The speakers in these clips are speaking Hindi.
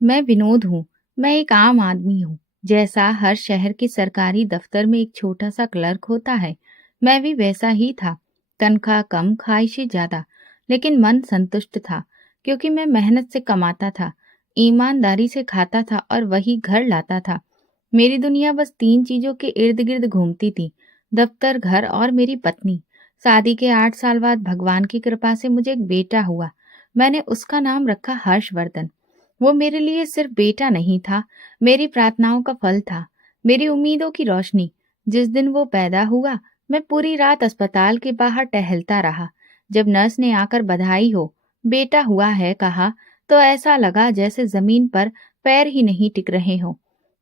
मैं विनोद हूँ। मैं एक आम आदमी हूँ। जैसा हर शहर के सरकारी दफ्तर में एक छोटा सा क्लर्क होता है, मैं भी वैसा ही था। तनख्वाह कम, ख्वाहिशें ज्यादा, लेकिन मन संतुष्ट था, क्योंकि मैं मेहनत से कमाता था, ईमानदारी से खाता था और वही घर लाता था। मेरी दुनिया बस तीन चीजों के इर्द गिर्द घूमती थी: दफ्तर, घर और मेरी पत्नी। शादी के 8 साल बाद भगवान की कृपा से मुझे एक बेटा हुआ। मैंने उसका नाम रखा हर्षवर्धन। वो मेरे लिए सिर्फ बेटा नहीं था, मेरी प्रार्थनाओं का फल था, मेरी उम्मीदों की रोशनी। जिस दिन वो पैदा हुआ, मैं पूरी रात अस्पताल के बाहर टहलता रहा। जब नर्स ने आकर बधाई हो, बेटा हुआ है कहा, तो ऐसा लगा जैसे जमीन पर पैर ही नहीं टिक रहे हों।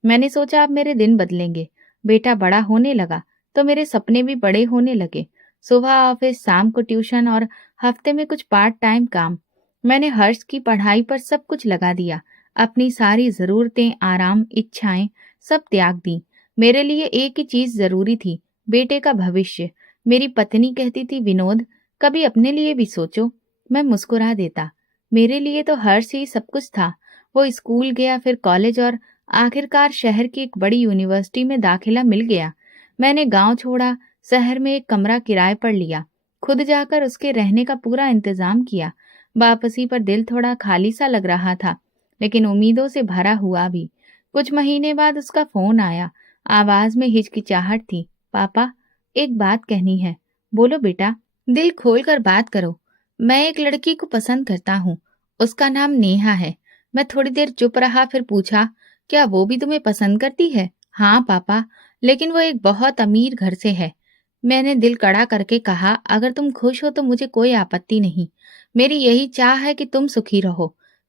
मैंने सोचा अब मेरे दिन बदलेंगे। बेटा बड़ा होने लगा तो मेरे सपने भी बड़े होने लगे। सुबह ऑफिस, शाम को ट्यूशन और हफ्ते में कुछ पार्ट टाइम काम। मैंने हर्ष की पढ़ाई पर सब कुछ लगा दिया। अपनी सारी जरूरतें, आराम, इच्छाएं सब त्याग दी। मेरे लिए एक ही चीज जरूरी थी: बेटे का भविष्य। मेरी पत्नी कहती थी, विनोद, कभी अपने लिए भी सोचो। मैं मुस्कुरा देता। मेरे लिए तो हर्ष ही सब कुछ था। वो स्कूल गया, फिर कॉलेज, और आखिरकार शहर की एक बड़ी यूनिवर्सिटी में दाखिला मिल गया। मैंने गांव छोड़ा, शहर में एक कमरा किराए पर लिया, खुद जाकर उसके रहने का पूरा इंतजाम किया। वापसी पर दिल थोड़ा खाली सा लग रहा था, लेकिन उम्मीदों से भरा हुआ भी। कुछ महीने बाद उसका फोन आया। आवाज में हिचकिचाहट थी। पापा, एक बात कहनी है। बोलो बेटा, दिल खोल कर बात करो। मैं एक लड़की को पसंद करता हूँ। उसका नाम नेहा है। मैं थोड़ी देर चुप रहा, फिर पूछा, क्या वो भी तुम्हें पसंद करती है? हाँ पापा, लेकिन वो एक बहुत अमीर घर से है। मैंने दिल कड़ा करके कहा, अगर तुम खुश हो तो मुझे कोई आपत्ति नहीं। मेरी यही चाह है कि तुम सुखी रहो।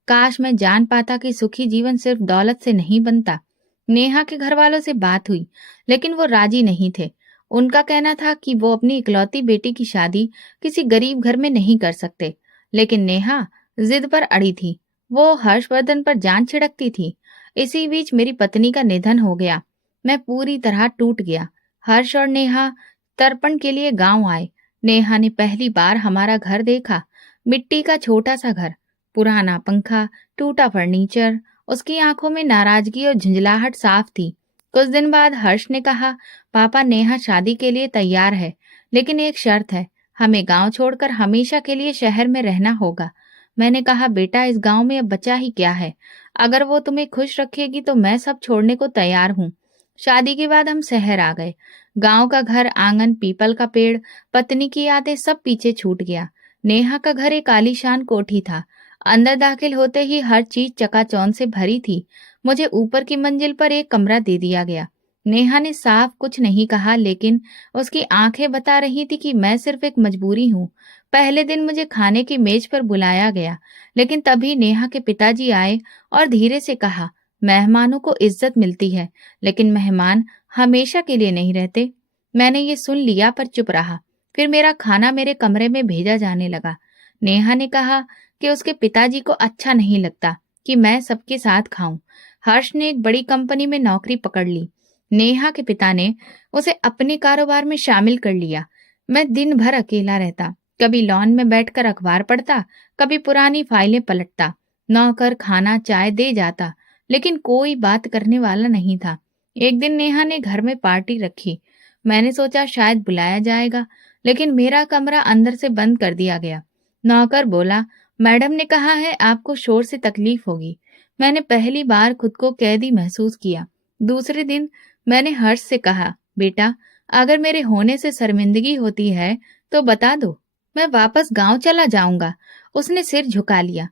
काश मैं जान पाता कि सुखी जीवन सिर्फ दौलत से नहीं बनता। नेहा के घर वालों से बात हुई, लेकिन वो राजी नहीं थे। उनका कहना था कि वो अपनी इकलौती बेटी की शादी किसी गरीब घर में नहीं कर सकते। लेकिन नेहा जिद पर अड़ी थी। वो हर्षवर्धन पर जान छिड़कती थी। इसी बीच मेरी पत्नी का निधन हो गया। मैं पूरी तरह टूट गया। हर्ष और नेहा तर्पण के लिए गांव आए। नेहा ने पहली बार हमारा घर देखा। मिट्टी का छोटा सा घर, पुराना पंखा, टूटा फर्नीचर। उसकी आंखों में नाराजगी और झुंझलाहट साफ थी। कुछ दिन बाद हर्ष ने कहा, पापा, नेहा शादी के लिए तैयार है, लेकिन एक शर्त है, हमें गांव छोड़कर हमेशा के लिए शहर में रहना होगा। मैंने कहा, बेटा, इस गांव में अब बचा ही क्या है? अगर वो तुम्हें खुश रखेगी तो मैं सब छोड़ने को तैयार हूँ। शादी के बाद हम शहर आ गए। गांव का घर, आंगन, पीपल का पेड़, पत्नी की यादें सब पीछे छूट गया। नेहा का घर एक आलीशान कोठी था। अंदर दाखिल होते ही हर चीज चकाचौंध से भरी थी। मुझे ऊपर की मंजिल पर एक कमरा दे दिया गया। नेहा ने साफ कुछ नहीं कहा, लेकिन उसकी आंखें बता रही थी कि मैं सिर्फ एक मजबूरी हूँ। पहले दिन मुझे खाने की मेज पर बुलाया गया, लेकिन तभी नेहा के पिताजी आए और धीरे से कहा, मेहमानों को इज्जत मिलती है, लेकिन मेहमान हमेशा के लिए नहीं रहते। मैंने ये सुन लिया पर चुप रहा। फिर मेरा खाना मेरे कमरे में भेजा जाने लगा। नेहा ने कहा कि उसके पिताजी को अच्छा नहीं लगता कि मैं सबके साथ खाऊं। हर्ष ने एक बड़ी कंपनी में नौकरी पकड़ ली। नेहा के पिता ने उसे अपने कारोबार में शामिल कर लिया। मैं दिन भर अकेला रहता, कभी लॉन में बैठकर अखबार पढ़ता, कभी पुरानी फाइलें पलटता। नौकर खाना चाय दे जाता, लेकिन कोई बात करने वाला नहीं था। एक दिन नेहा ने घर में पार्टी रखी। मैंने सोचा शायद बुलाया जाएगा, लेकिन मेरा कमरा अंदर से बंद कर दिया गया। नौकर बोला, मैडम ने कहा है आपको शोर से तकलीफ होगी। मैंने पहली बार खुद को कैदी महसूस किया। दूसरे दिन मैंने हर्ष से कहा, बेटा, अगर मेरे होने से शर्मिंदगी होती है तो बता दो, मैं वापस गांव चला जाऊंगा। उसने सिर झुका लिया।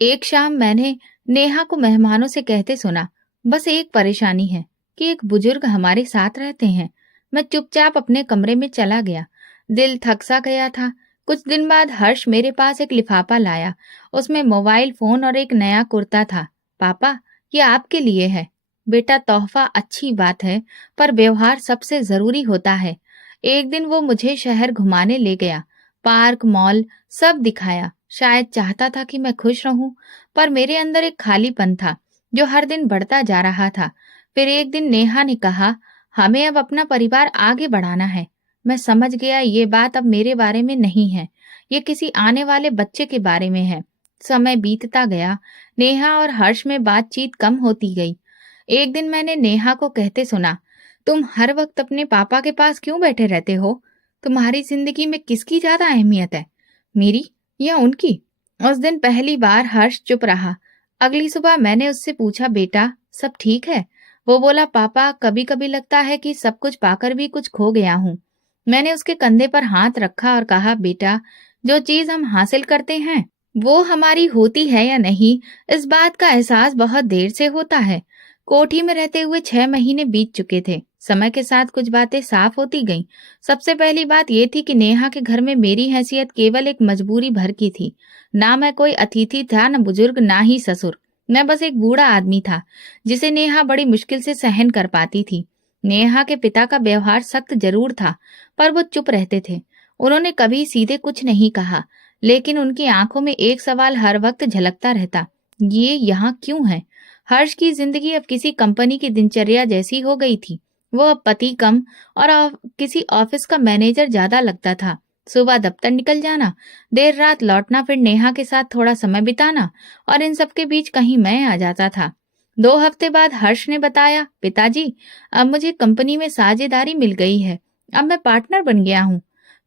एक शाम मैंने नेहा को मेहमानों से कहते सुना, बस एक परेशानी है कि एक बुजुर्ग हमारे साथ रहते हैं। मैं चुपचाप अपने कमरे में चला गया। दिल थक सा गया था। कुछ दिन बाद हर्ष मेरे पास एक लिफाफा लाया। उसमें मोबाइल फोन और एक नया कुर्ता था। पापा, ये आपके लिए है। बेटा, तोहफा अच्छी बात है, पर व्यवहार सबसे जरूरी होता है। एक दिन वो मुझे शहर घुमाने ले गया। पार्क, मॉल सब दिखाया। शायद चाहता था कि मैं खुश रहूं, पर मेरे अंदर एक खालीपन था जो हर दिन बढ़ता जा रहा था। फिर एक दिन नेहा ने कहा, हमें अब अपना परिवार आगे बढ़ाना है। मैं समझ गया ये बात अब मेरे बारे में नहीं है, ये किसी आने वाले बच्चे के बारे में है। समय बीतता गया। नेहा और हर्ष में बातचीत कम होती गई। एक दिन मैंने नेहा को कहते सुना, तुम हर वक्त अपने पापा के पास क्यों बैठे रहते हो? तुम्हारी जिंदगी में किसकी ज्यादा अहमियत है, मेरी या उनकी? उस दिन पहली बार हर्ष चुप रहा। अगली सुबह मैंने उससे पूछा, बेटा सब ठीक है? वो बोला, पापा कभी कभी लगता है कि सब कुछ पाकर भी कुछ खो गया हूँ। मैंने उसके कंधे पर हाथ रखा और कहा, बेटा जो चीज हम हासिल करते हैं वो हमारी होती है या नहीं, इस बात का एहसास बहुत देर से होता है। कोठी में रहते हुए 6 महीने बीत चुके थे। समय के साथ कुछ बातें साफ होती गईं। सबसे पहली बात ये थी कि नेहा के घर में मेरी हैसियत केवल एक मजबूरी भर की थी। ना मैं कोई अतिथि था, न बुजुर्ग, ना ही ससुर। मैं बस एक बूढ़ा आदमी था जिसे नेहा बड़ी मुश्किल से सहन कर पाती थी। नेहा के पिता का व्यवहार सख्त जरूर था, पर वो चुप रहते थे। उन्होंने कभी सीधे कुछ नहीं कहा, लेकिन उनकी आंखों में एक सवाल हर वक्त झलकता रहता, ये यहाँ क्यों है? हर्ष की जिंदगी अब किसी कंपनी की दिनचर्या जैसी हो गई थी। वो अब पति कम और किसी ऑफिस का मैनेजर ज्यादा लगता था। सुबह दफ्तर निकल जाना, देर रात लौटना, फिर नेहा के साथ थोड़ा समय बिताना, और इन सब के बीच कहीं मैं आ जाता था। 2 हफ्ते बाद हर्ष ने बताया, पिताजी अब मुझे कंपनी में साझेदारी मिल गई है, अब मैं पार्टनर बन गया हूँ।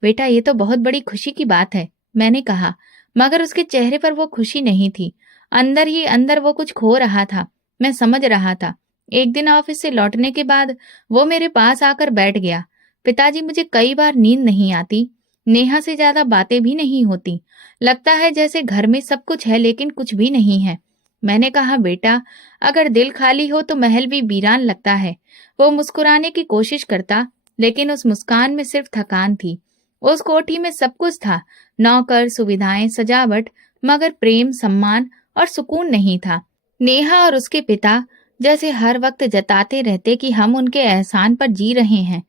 बेटा ये तो बहुत बड़ी खुशी की बात है, मैंने कहा, मगर उसके चेहरे पर वो खुशी नहीं थी। अंदर ही अंदर वो कुछ खो रहा था। मैं समझ रहा था। एक दिन ऑफिस से लौटने के बाद वो मेरे पास आकर बैठ गया। पिताजी मुझे कई बार नींद नहीं आती, नेहा से ज्यादा बातें भी नहीं होती। लगता है जैसे घर में सब कुछ है लेकिन कुछ भी नहीं है। मैंने कहा, बेटा अगर दिल खाली हो तो महल भी वीरान लगता है। वो मुस्कुराने की कोशिश करता, लेकिन उस मुस्कान में सिर्फ थकान थी। उस कोठी में सब कुछ था, नौकर, सुविधाएं, सजावट, मगर प्रेम, सम्मान और सुकून नहीं था। नेहा और उसके पिता जैसे हर वक्त जताते रहते कि हम उनके एहसान पर जी रहे हैं।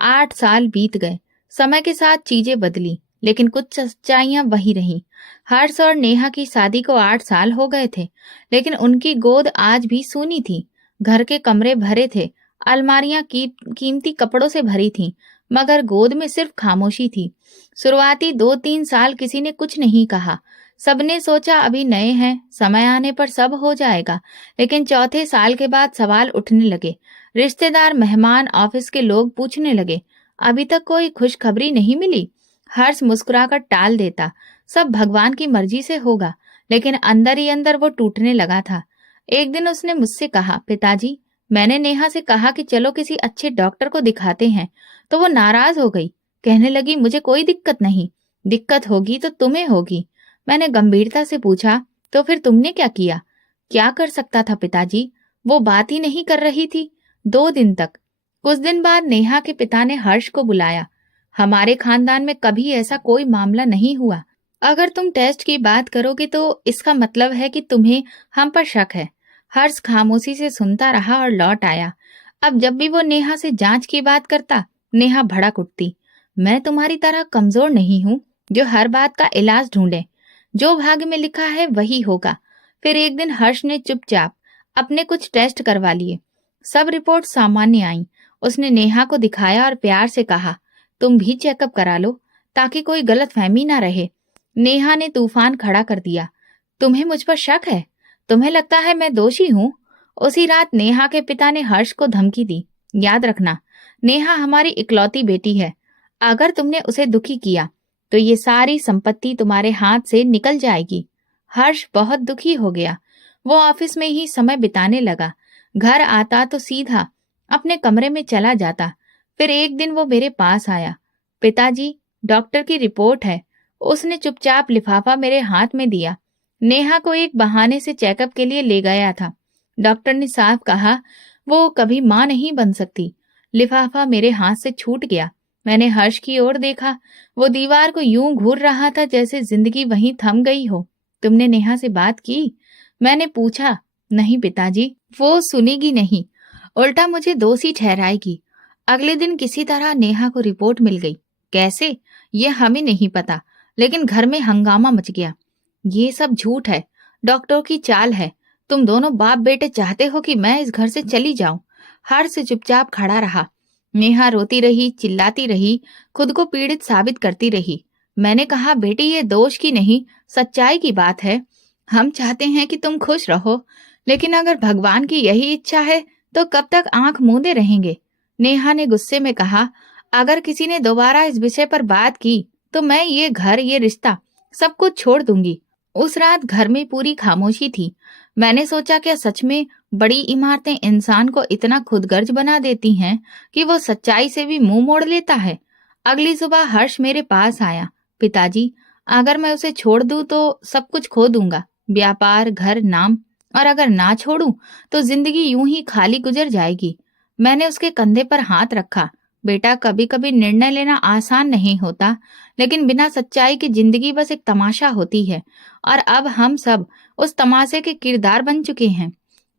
8 साल बीत गए। समय के साथ चीजें बदली, लेकिन कुछ सच्चाइयां वही रहीं। हर्ष और नेहा की शादी को 8 साल हो गए थे, लेकिन उनकी गोद आज भी सूनी थी। घर के कमरे भरे थे, अलमारियां कीमती कपड़ों से भरी थीं, मगर गोद में सिर्फ खामोशी थी। शुरुआती 2-3 साल किसी ने कुछ नहीं कहा। सबने सोचा अभी नए हैं, समय आने पर सब हो जाएगा। लेकिन चौथे साल के बाद सवाल उठने लगे। रिश्तेदार, मेहमान, ऑफिस के लोग पूछने लगे, अभी तक कोई खुशखबरी नहीं मिली? हर्ष मुस्कुराकर टाल देता, सब भगवान की मर्जी से होगा। लेकिन अंदर ही अंदर वो टूटने लगा था। एक दिन उसने मुझसे कहा, पिताजी मैंने नेहा से कहा कि चलो किसी अच्छे डॉक्टर को दिखाते हैं, तो वो नाराज हो गई। कहने लगी, मुझे कोई दिक्कत नहीं, दिक्कत होगी तो तुम्हें होगी। मैंने गंभीरता से पूछा, तो फिर तुमने क्या किया? क्या कर सकता था पिताजी? वो बात ही नहीं कर रही थी 2 दिन तक। कुछ दिन बाद नेहा के पिता ने हर्ष को बुलाया। हमारे खानदान में कभी ऐसा कोई मामला नहीं हुआ। अगर तुम टेस्ट की बात करोगे तो इसका मतलब है कि तुम्हें हम पर शक है। हर्ष खामोशी से सुनता रहा और लौट आया। अब जब भी वो नेहा से जांच की बात करता, नेहा भड़क उठती। मैं तुम्हारी तरह कमजोर नहीं हूँ जो हर बात का इलाज ढूंढे। जो भाग्य में लिखा है वही होगा। फिर एक दिन हर्ष ने चुपचाप अपने कुछ टेस्ट करवा लिए। सब रिपोर्ट सामान्य आई। उसने नेहा को दिखाया और प्यार से कहा, तुम भी चेकअप करा लो ताकि कोई गलतफहमी ना रहे। नेहा ने तूफान खड़ा कर दिया, तुम्हें मुझ पर शक है? तुम्हें लगता है मैं दोषी हूँ? उसी रात नेहा के पिता ने हर्ष को धमकी दी, याद रखना नेहा हमारी इकलौती बेटी है। अगर तुमने उसे दुखी किया तो ये सारी संपत्ति तुम्हारे हाथ से निकल जाएगी। हर्ष बहुत दुखी हो गया। वो ऑफिस में ही समय बिताने लगा। घर आता तो सीधा अपने कमरे में चला जाता। फिर एक दिन वो मेरे पास आया, पिताजी डॉक्टर की रिपोर्ट है। उसने चुपचाप लिफाफा मेरे हाथ में दिया। नेहा को एक बहाने से चेकअप के लिए ले गया था। डॉक्टर ने साफ कहा वो कभी मां नहीं बन सकती। लिफाफा मेरे हाथ से छूट गया। मैंने हर्ष की ओर देखा। वो दीवार को यूं घूर रहा था जैसे जिंदगी वहीं थम गई हो। तुमने नेहा से बात की? मैंने पूछा। नहीं पिताजी, वो सुनेगी नहीं, उल्टा मुझे दोषी ठहराएगी। अगले दिन किसी तरह नेहा को रिपोर्ट मिल गई। कैसे ये हमें नहीं पता, लेकिन घर में हंगामा मच गया। ये सब झूठ है, डॉक्टर की चाल है। तुम दोनों बाप बेटे चाहते हो कि मैं इस घर से चली जाऊं। हर्ष चुपचाप खड़ा रहा। नेहा रोती रही, चिल्लाती रही, खुद को पीड़ित साबित करती रही। मैंने कहा, बेटी ये दोष की नहीं सच्चाई की बात है। हम चाहते हैं कि तुम खुश रहो, लेकिन अगर भगवान की यही इच्छा है तो कब तक आंख मूंदे रहेंगे? नेहा ने गुस्से में कहा। अगर किसी ने दोबारा इस विषय पर बात की तो मैं ये घर, ये रिश्ता, सब कुछ छोड़ दूंगी। उस रात घर में पूरी खामोशी थी। मैंने सोचा, क्या सच में बड़ी इमारतें इंसान को इतना खुदगर्ज बना देती हैं कि वो सच्चाई से भी मुंह मोड़ लेता है? अगली सुबह हर्ष मेरे पास आया। पिताजी, अगर मैं उसे छोड़ दूं तो सब कुछ खो दूंगा, व्यापार, घर, नाम। और अगर ना छोड़ूं तो जिंदगी यूं ही खाली गुजर जाएगी। मैंने उसके कंधे पर हाथ रखा। बेटा, कभी कभी निर्णय लेना आसान नहीं होता, लेकिन बिना सच्चाई की जिंदगी बस एक तमाशा होती है। और अब हम सब उस तमाशे के किरदार बन चुके हैं।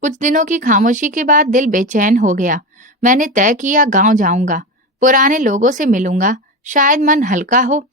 कुछ दिनों की खामोशी के बाद दिल बेचैन हो गया। मैंने तय किया, गांव जाऊंगा, पुराने लोगों से मिलूंगा, शायद मन हल्का हो।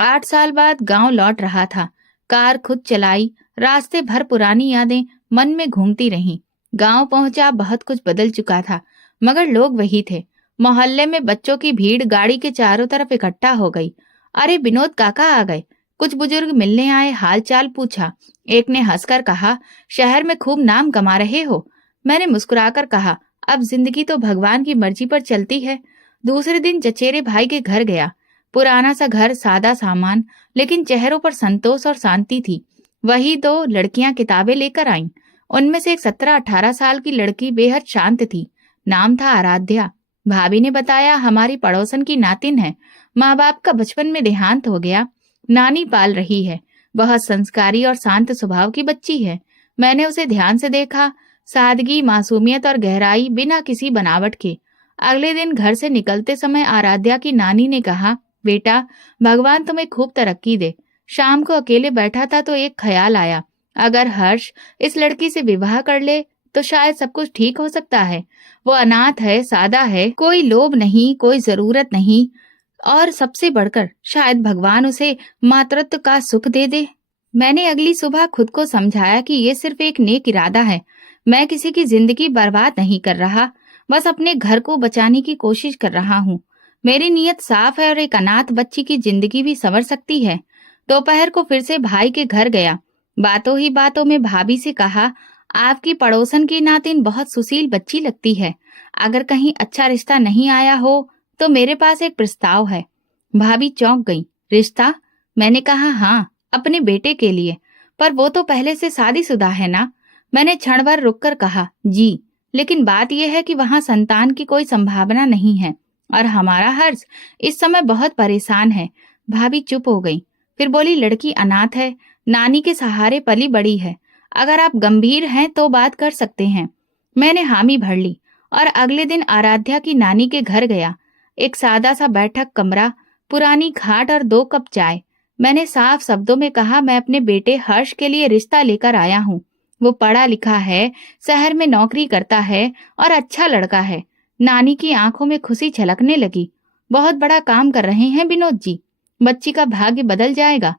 8 साल बाद गांव लौट रहा था। कार खुद चलाई। रास्ते भर पुरानी यादें मन में घूमती रहीं। गांव पहुंचा, बहुत कुछ बदल चुका था, मगर लोग वही थे। मोहल्ले में बच्चों की भीड़ गाड़ी के चारों तरफ इकट्ठा हो गई। अरे विनोद काका आ गए। कुछ बुजुर्ग मिलने आए, हालचाल पूछा। एक ने हंसकर कहा, शहर में खूब नाम कमा रहे हो। मैंने मुस्कुराकर कहा, अब जिंदगी तो भगवान की मर्जी पर चलती है। दूसरे दिन चचेरे भाई के घर गया। पुराना सा घर, सादा सामान, लेकिन चेहरों पर संतोष और शांति थी। वही 2 लड़कियां किताबें लेकर आईं। उनमें से एक 17-18 साल की लड़की बेहद शांत थी। नाम था आराध्या। भाभी ने बताया, हमारी पड़ोसन की नातिन है। माँ बाप का बचपन में देहांत हो गया, नानी पाल रही है। बहुत संस्कारी और शांत स्वभाव की बच्ची है। मैंने उसे ध्यान से देखा। सादगी, मासूमियत और गहराई बिना किसी बनावट के। अगले दिन घर से निकलते समय आराध्या की नानी ने कहा, बेटा, भगवान तुम्हें खूब तरक्की दे। शाम को अकेले बैठा था तो एक ख्याल आया, अगर हर्ष इस लड़की से विवाह कर ले तो शायद सब कुछ ठीक हो सकता है। वो अनाथ है, सादा है, कोई लोभ नहीं, कोई जरूरत नहीं, और सबसे बढ़कर शायद भगवान उसे मातृत्व का सुख दे दे। मैंने अगली सुबह खुद को समझाया कि ये सिर्फ एक नेक इरादा है। मैं किसी की जिंदगी बर्बाद नहीं कर रहा, बस अपने घर को बचाने की कोशिश कर रहा हूँ। मेरी नीयत साफ है और एक अनाथ बच्ची की जिंदगी भी संवर सकती है। दोपहर को फिर से भाई के घर गया। बातों ही बातों में भाभी से कहा, आपकी पड़ोसन की नातिन बहुत सुशील बच्ची लगती है। अगर कहीं अच्छा रिश्ता नहीं आया हो तो मेरे पास एक प्रस्ताव है। भाभी चौंक गई। रिश्ता? मैंने कहा, हाँ, अपने बेटे के लिए। पर वो तो पहले से शादीशुदा है ना? मैंने क्षण भर रुककर कहा, जी, लेकिन बात यह है कि वहां संतान की कोई संभावना नहीं है और हमारा हर्ष इस समय बहुत परेशान है। भाभी चुप हो गई, फिर बोली, लड़की अनाथ है, नानी के सहारे पली बड़ी है। अगर आप गंभीर हैं तो बात कर सकते हैं। मैंने हामी भर ली और अगले दिन आराध्या की नानी के घर गया। एक सादा सा बैठक कमरा, पुरानी खाट और 2 कप चाय। मैंने साफ शब्दों में कहा, मैं अपने बेटे हर्ष के लिए रिश्ता लेकर आया हूँ। वो पढ़ा लिखा है, शहर में नौकरी करता है और अच्छा लड़का है। नानी की आंखों में खुशी छलकने लगी। बहुत बड़ा काम कर रहे हैं विनोद जी, बच्ची का भाग्य बदल जाएगा।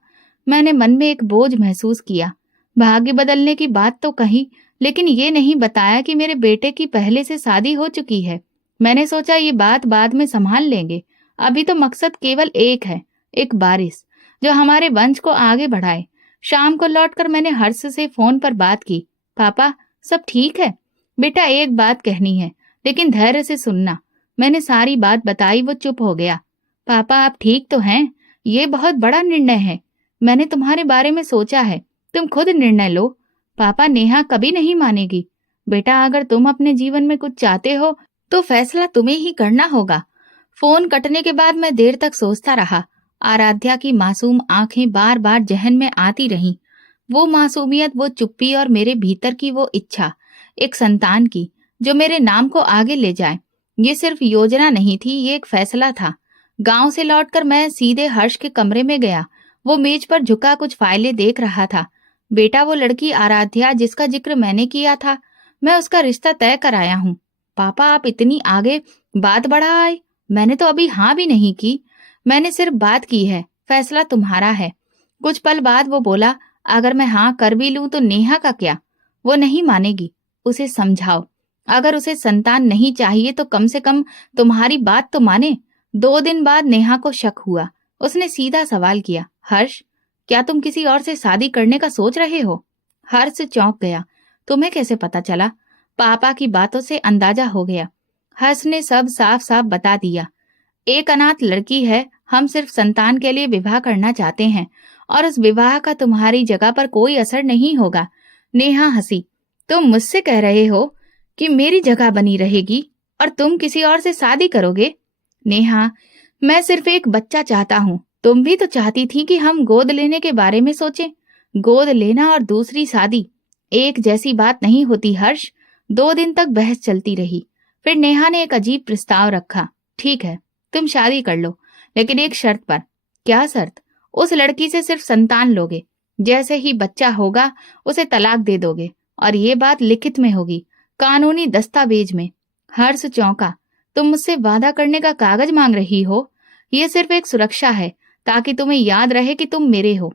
मैंने मन में एक बोझ महसूस किया। भाग्य बदलने की बात तो कही, लेकिन ये नहीं बताया कि मेरे बेटे की पहले से शादी हो चुकी है। मैंने सोचा ये बात बाद में संभाल लेंगे, अभी तो मकसद केवल एक है, एक वारिस जो हमारे वंश को आगे बढ़ाए। शाम को लौटकर मैंने हर्ष से फोन पर बात की। पापा, सब ठीक है? बेटा, एक बात कहनी है, लेकिन धैर्य से सुनना। मैंने सारी बात बताई। वो चुप हो गया। पापा, आप ठीक तो हैं? ये बहुत बड़ा निर्णय है। मैंने तुम्हारे बारे में सोचा है, तुम खुद निर्णय लो। पापा, नेहा कभी नहीं मानेगी। बेटा, अगर तुम अपने जीवन में कुछ चाहते हो तो फैसला तुम्हें ही करना होगा। फोन कटने के बाद मैं देर तक सोचता रहा। आराध्या की मासूम आंखें बार बार जहन में आती रहीं। वो मासूमियत, वो चुप्पी और मेरे भीतर की वो इच्छा, एक संतान की जो मेरे नाम को आगे ले जाए। ये सिर्फ योजना नहीं थी, ये एक फैसला था। गांव से लौटकर मैं सीधे हर्ष के कमरे में गया। वो मेज पर झुका कुछ फाइलें देख रहा था। बेटा, वो लड़की आराध्या जिसका जिक्र मैंने किया था, मैं उसका रिश्ता तय कराया हूँ। पापा, आप इतनी आगे बात बढ़ा आए। मैंने तो अभी हाँ भी नहीं की, मैंने सिर्फ बात की है, फैसला तुम्हारा है। कुछ पल बाद वो बोला, अगर मैं हाँ कर भी लूं तो नेहा का क्या? वो नहीं मानेगी, उसे समझाओ। अगर उसे संतान नहीं चाहिए तो कम से कम तुम्हारी बात तो माने। 2 दिन बाद नेहा को शक हुआ। उसने सीधा सवाल किया, हर्ष, क्या तुम किसी और से शादी करने का सोच रहे हो? हर्ष चौंक गया। तुम्हें कैसे पता चला? पापा की बातों से अंदाजा हो गया। हर्ष ने सब साफ साफ बता दिया। एक अनाथ लड़की है, हम सिर्फ संतान के लिए विवाह करना चाहते हैं और उस विवाह का तुम्हारी जगह पर कोई असर नहीं होगा। नेहा हंसी। तुम मुझसे कह रहे हो कि मेरी जगह बनी रहेगी और तुम किसी और से शादी करोगे? नेहा, मैं सिर्फ एक बच्चा चाहता हूँ। तुम भी तो चाहती थी कि हम गोद लेने के बारे में सोचें। गोद लेना और दूसरी शादी एक जैसी बात नहीं होती हर्ष। 2 दिन तक बहस चलती रही। फिर नेहा ने एक अजीब प्रस्ताव रखा। ठीक है, तुम शादी कर लो, लेकिन एक शर्त पर। क्या शर्त? उस लड़की से सिर्फ संतान लोगे, जैसे ही बच्चा होगा उसे तलाक दे दोगे, और ये बात लिखित में होगी, कानूनी दस्तावेज में। हर्ष चौंका। तुम मुझसे वादा करने का कागज मांग रही हो? ये सिर्फ एक सुरक्षा है, ताकि तुम्हें याद रहे कि तुम मेरे हो।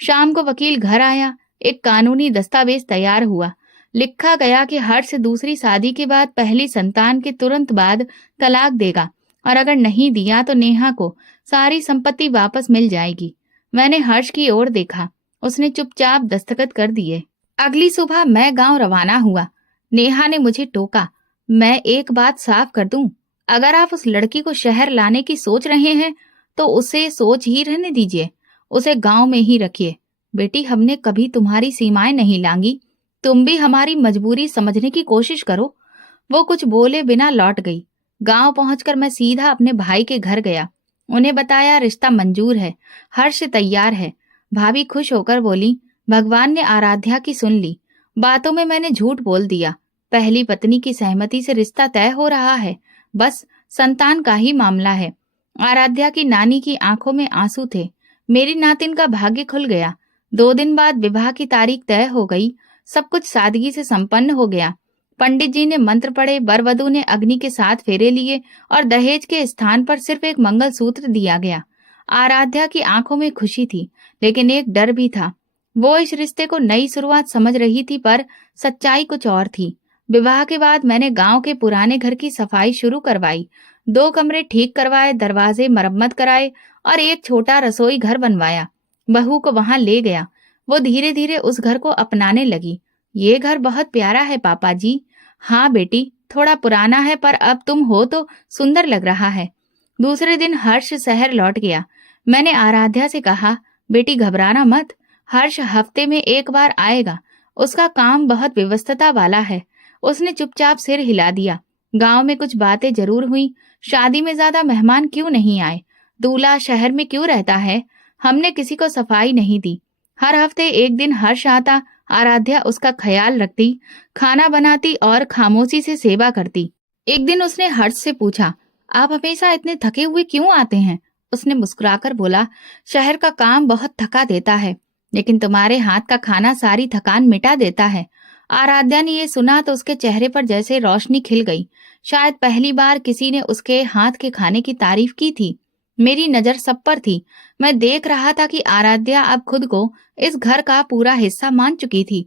शाम को वकील घर आया। एक कानूनी दस्तावेज तैयार हुआ। लिखा गया कि हर्ष दूसरी शादी के बाद पहली संतान के तुरंत बाद तलाक देगा, और अगर नहीं दिया तो नेहा को सारी संपत्ति वापस मिल जाएगी। मैंने हर्ष की ओर देखा। उसने चुपचाप दस्तखत कर दिए। अगली सुबह मैं गांव रवाना हुआ। नेहा ने मुझे टोका। मैं एक बात साफ कर दूं, अगर आप उस लड़की को शहर लाने की सोच रहे हैं तो उसे सोच ही रहने दीजिए। उसे गांव में ही रखिए। बेटी, हमने कभी तुम्हारी सीमाएं नहीं लांगी। तुम भी हमारी मजबूरी समझने की कोशिश करो। वो कुछ बोले बिना लौट गई। गांव पहुंचकर मैं सीधा अपने भाई के घर गया। उन्हें बताया रिश्ता मंजूर है, हर्ष तैयार है। भाभी खुश होकर बोली, भगवान ने आराध्या की सुन ली। बातों में मैंने झूठ बोल दिया। पहली पत्नी की सहमति से रिश्ता तय हो रहा है, बस संतान का ही मामला है। आराध्या की नानी की आंखों में आंसू थे। मेरी नातिन का भाग्य खुल गया। 2 दिन बाद विवाह की तारीख तय हो गई। सब कुछ सादगी से संपन्न हो गया। पंडित जी ने मंत्र पढ़े, वर वधू ने अग्नि के 7 फेरे लिए और दहेज के स्थान पर सिर्फ एक मंगलसूत्र दिया गया। आराध्या की आंखों में खुशी थी, लेकिन एक डर भी था। वो इस रिश्ते को नई शुरुआत समझ रही थी, पर सच्चाई कुछ और थी। विवाह के बाद मैंने गांव के पुराने घर की सफाई शुरू करवाई। 2 कमरे ठीक करवाए, दरवाजे मरम्मत कराए और एक छोटा रसोई घर बनवाया। बहू को वहां ले गया। वो धीरे धीरे उस घर को अपनाने लगी। ये घर बहुत प्यारा है पापा जी। हाँ बेटी, थोड़ा पुराना है, पर अब तुम हो तो सुंदर लग रहा है। दूसरे दिन हर्ष शहर लौट गया। मैंने आराध्या से कहा, बेटी घबराना मत, हर्ष हफ्ते में एक बार आएगा। उसका काम बहुत व्यस्तता वाला है। उसने चुपचाप सिर हिला दिया। गांव में कुछ बातें जरूर हुई। शादी में ज्यादा मेहमान क्यों नहीं आए? दूल्हा शहर में क्यों रहता है? हमने किसी को सफाई नहीं दी। हर हफ्ते एक दिन हर्ष आता। आराध्या उसका ख्याल रखती, खाना बनाती और खामोशी से सेवा करती। एक दिन उसने हर्ष से पूछा, आप हमेशा इतने थके हुए क्यों आते हैं? उसने मुस्कुराकर बोला, शहर का काम बहुत थका देता है, लेकिन तुम्हारे हाथ का खाना सारी थकान मिटा देता है। आराध्या ने ये सुना तो उसके चेहरे पर जैसे रोशनी खिल गई। शायद पहली बार किसी ने उसके हाथ के खाने की तारीफ की थी। मेरी नजर सब पर थी। मैं देख रहा था कि आराध्या अब खुद को इस घर का पूरा हिस्सा मान चुकी थी।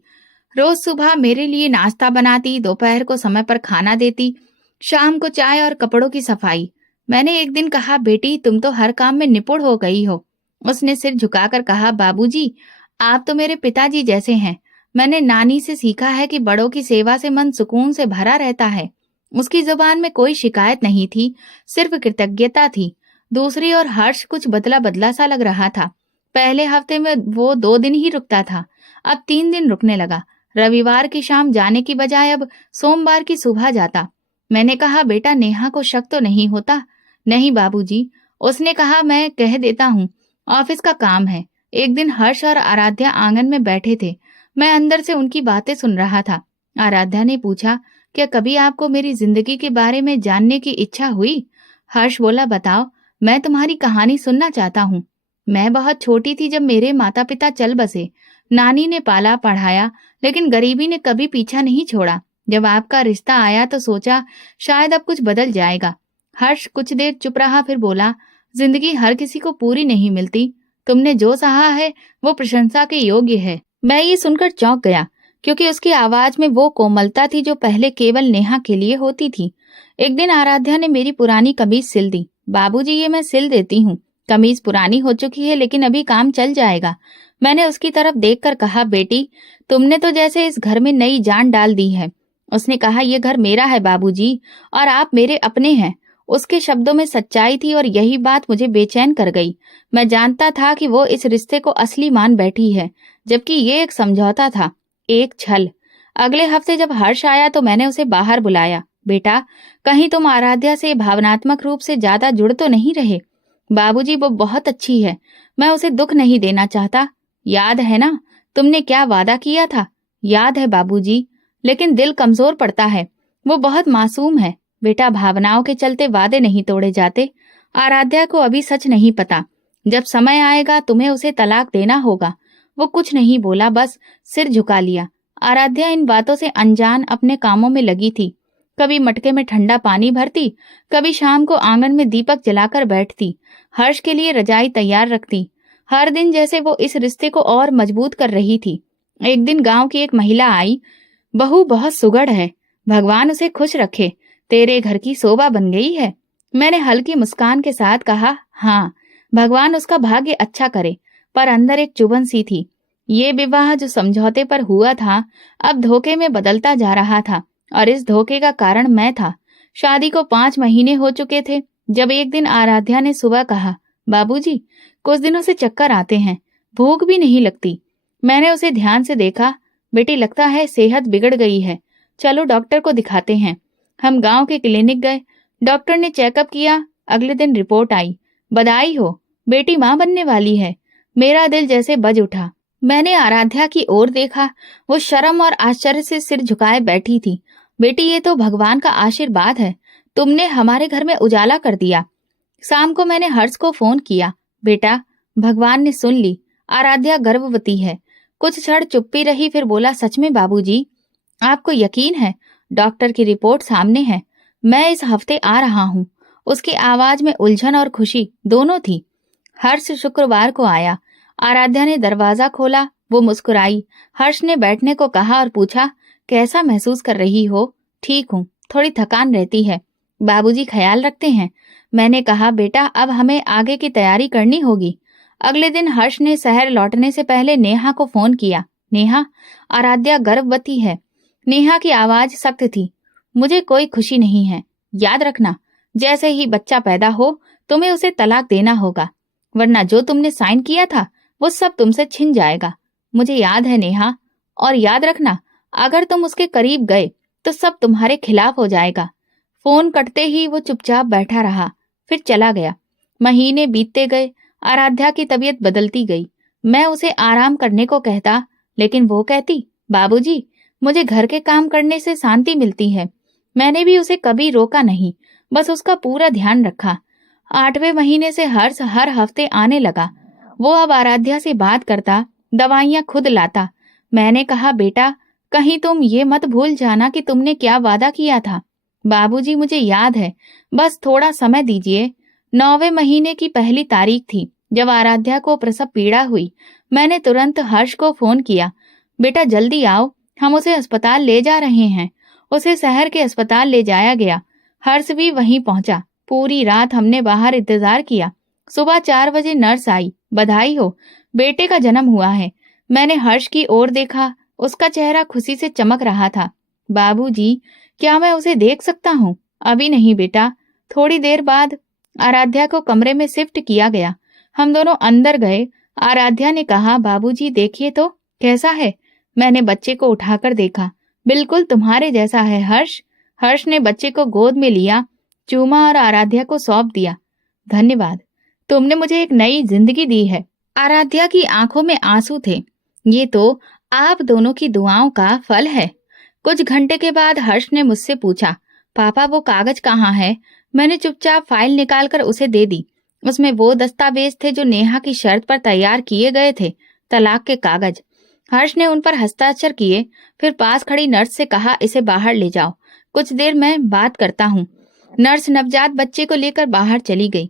रोज सुबह मेरे लिए नाश्ता बनाती, दोपहर को समय पर खाना देती, शाम को चाय और कपड़ों की सफाई। मैंने एक दिन कहा, बेटी तुम तो हर काम में निपुण हो गई हो। उसने सिर झुकाकर कहा, बाबूजी आप तो मेरे पिताजी जैसे हैं। मैंने नानी से सीखा है कि बड़ों की सेवा से मन सुकून से भरा रहता है। उसकी जुबान में कोई शिकायत नहीं थी, सिर्फ कृतज्ञता थी। दूसरी ओर हर्ष कुछ बदला बदला सा लग रहा था। पहले हफ्ते में वो 2 दिन ही रुकता था, अब 3 दिन रुकने लगा। रविवार की शाम जाने की बजाय अब सोमवार की सुबह जाता। मैंने कहा, बेटा नेहा को शक तो नहीं होता? नहीं बाबूजी, उसने कहा, मैं कह देता हूँ, ऑफिस का काम है। एक दिन हर्ष और आराध्या आंगन में बैठे थे। मैं अंदर से उनकी बातें सुन रहा था। आराध्या ने पूछा, क्या कभी आपको मेरी जिंदगी के बारे में जानने की इच्छा हुई? हर्ष बोला, बताओ, मैं तुम्हारी कहानी सुनना चाहता हूँ। मैं बहुत छोटी थी जब मेरे माता पिता चल बसे। नानी ने पाला पढ़ाया, लेकिन गरीबी ने कभी पीछा नहीं छोड़ा। जब आपका रिश्ता आया तो सोचा शायद अब कुछ बदल जाएगा। हर्ष कुछ देर चुप रहा, फिर बोला, जिंदगी हर किसी को पूरी नहीं मिलती। तुमने जो सहा है वो प्रशंसा के योग्य है। मैं ये सुनकर चौंक गया, क्योंकि उसकी आवाज में वो कोमलता थी जो पहले केवल नेहा के लिए होती थी। एक दिन आराध्या ने मेरी पुरानी कमीज सिल दी। बाबूजी, ये मैं सिल देती हूँ। कमीज पुरानी हो चुकी है, लेकिन अभी काम चल जाएगा। मैंने उसकी तरफ देखकर कहा, बेटी, तुमने तो जैसे इस घर में नई जान डाल दी है। उसने कहा, ये घर मेरा है बाबूजी, और आप मेरे अपने हैं। उसके शब्दों में सच्चाई थी और यही बात मुझे बेचैन कर गई। मैं जानता था कि वो इस रिश्ते को असली मान बैठी है, जबकि ये एक समझौता था, एक छल। अगले हफ्ते जब हर्ष आया तो मैंने उसे बाहर बुलाया। बेटा, कहीं तुम आराध्या से भावनात्मक रूप से ज्यादा जुड़ तो नहीं रहे? बाबूजी, वो बहुत अच्छी है, मैं उसे दुख नहीं देना चाहता। याद है ना, तुमने क्या वादा किया था? याद है बाबूजी, लेकिन दिल कमजोर पड़ता है। वो बहुत मासूम है। बेटा, भावनाओं के चलते वादे नहीं तोड़े जाते। आराध्या को अभी सच नहीं पता। जब समय आएगा तुम्हें उसे तलाक देना होगा। वो कुछ नहीं बोला, बस सिर झुका लिया। आराध्या इन बातों से अनजान अपने कामों में लगी थी। कभी मटके में ठंडा पानी भरती, कभी शाम को आंगन में दीपक जलाकर बैठती, हर्ष के लिए रजाई तैयार रखती। हर दिन जैसे वो इस रिश्ते को और मजबूत कर रही थी। एक दिन गांव की एक महिला आई। बहू बहुत सुघड़ है, भगवान उसे खुश रखे, तेरे घर की शोभा बन गई है। मैंने हल्की मुस्कान के साथ कहा, हाँ, भगवान उसका भाग्य अच्छा करे। पर अंदर एक चुभन सी थी। ये विवाह जो समझौते पर हुआ था, अब धोखे में बदलता जा रहा था, और इस धोखे का कारण मैं था। शादी को 5 महीने हो चुके थे जब एक दिन आराध्या ने सुबह कहा, बाबूजी, कुछ दिनों से चक्कर आते हैं, भूख भी नहीं लगती। मैंने उसे ध्यान से देखा। बेटी, लगता है सेहत बिगड़ गई है, चलो डॉक्टर को दिखाते हैं। हम गांव के क्लिनिक गए। डॉक्टर ने चेकअप किया। अगले दिन रिपोर्ट आई। बधाई हो, बेटी मां बनने वाली है। मेरा दिल जैसे बज उठा। मैंने आराध्या की ओर देखा। वो शर्म और आश्चर्य से सिर झुकाए बैठी थी। बेटी, ये तो भगवान का आशीर्वाद है, तुमने हमारे घर में उजाला कर दिया। शाम को मैंने हर्ष को फोन किया। बेटा, भगवान ने सुन ली, आराध्या गर्भवती है। कुछ क्षण चुप्पी रही, फिर बोला, सच में बाबूजी? आपको यकीन है? डॉक्टर की रिपोर्ट सामने है। मैं इस हफ्ते आ रहा हूँ। उसकी आवाज में उलझन और खुशी दोनों थी। हर्ष शुक्रवार को आया। आराध्या ने दरवाजा खोला। वो मुस्कुराई। हर्ष ने बैठने को कहा और पूछा, कैसा महसूस कर रही हो? ठीक हूँ, थोड़ी थकान रहती है। बाबूजी ख्याल रखते हैं। मैंने कहा, बेटा, अब हमें आगे की तैयारी करनी होगी। अगले दिन हर्ष ने शहर लौटने से पहले नेहा को फोन किया। नेहा, आराध्या गर्भवती है। नेहा की आवाज सख्त थी। मुझे कोई खुशी नहीं है। याद रखना, जैसे ही बच्चा पैदा हो तुम्हें उसे तलाक देना होगा, वरना जो तुमने साइन किया था वो सब तुमसे छिन जाएगा। मुझे याद है नेहा, और याद रखना, अगर तुम उसके करीब गए तो सब तुम्हारे खिलाफ हो जाएगा। फोन कटते ही वो चुपचाप बैठा रहा, फिर चला गया। महीने बीतते गए। आराध्या की तबीयत बदलती गई। मैं उसे आराम करने को कहता, लेकिन वो कहती, बाबूजी, मुझे घर के काम करने से शांति मिलती है। मैंने भी उसे कभी रोका नहीं, बस उसका पूरा ध्यान रखा। 8वें महीने से हर्ष हर हफ्ते आने लगा। वो अब आराध्या से बात करता, दवाइयां खुद लाता। मैंने कहा, बेटा, कहीं तुम ये मत भूल जाना कि तुमने क्या वादा किया था। बाबूजी, मुझे याद है, बस थोड़ा समय दीजिए। 9वें महीने की पहली तारीख थी जब आराध्या को प्रसव पीड़ा हुई। मैंने तुरंत हर्ष को फोन किया, बेटा जल्दी आओ, हम उसे अस्पताल ले जा रहे हैं। उसे शहर के अस्पताल ले जाया गया। हर्ष भी वहीं पहुंचा। पूरी रात हमने बाहर इंतजार किया। सुबह 4 बजे नर्स आई। बधाई हो, बेटे का जन्म हुआ है। मैंने हर्ष की ओर देखा। उसका चेहरा खुशी से चमक रहा था। बाबूजी, क्या मैं उसे देख सकता हूँ? अभी नहीं बेटा, थोड़ी देर बाद। आराध्या को कमरे में शिफ्ट किया गया। हम दोनों अंदर गए। आराध्या ने कहा, बाबूजी देखिए तो कैसा है। मैंने बच्चे को उठाकर देखा। बिल्कुल तुम्हारे जैसा है हर्ष। हर्ष ने बच्चे को गोद में लिया, चूमा और आराध्या को सौंप दिया। धन्यवाद, तुमने मुझे एक नई जिंदगी दी है। आराध्या की आंखों में आंसू थे। ये तो आप दोनों की दुआओं का फल है। कुछ घंटे के बाद हर्ष ने मुझसे पूछा, पापा वो कागज कहाँ है? मैंने चुपचाप फाइल निकालकर उसे दे दी। उसमें वो दस्तावेज थे जो नेहा की शर्त पर तैयार किए गए थे, तलाक के कागज। हर्ष ने उन पर हस्ताक्षर किए, फिर पास खड़ी नर्स से कहा, इसे बाहर ले जाओ, कुछ देर मैं बात करता हूँ। नर्स नवजात बच्चे को लेकर बाहर चली गई।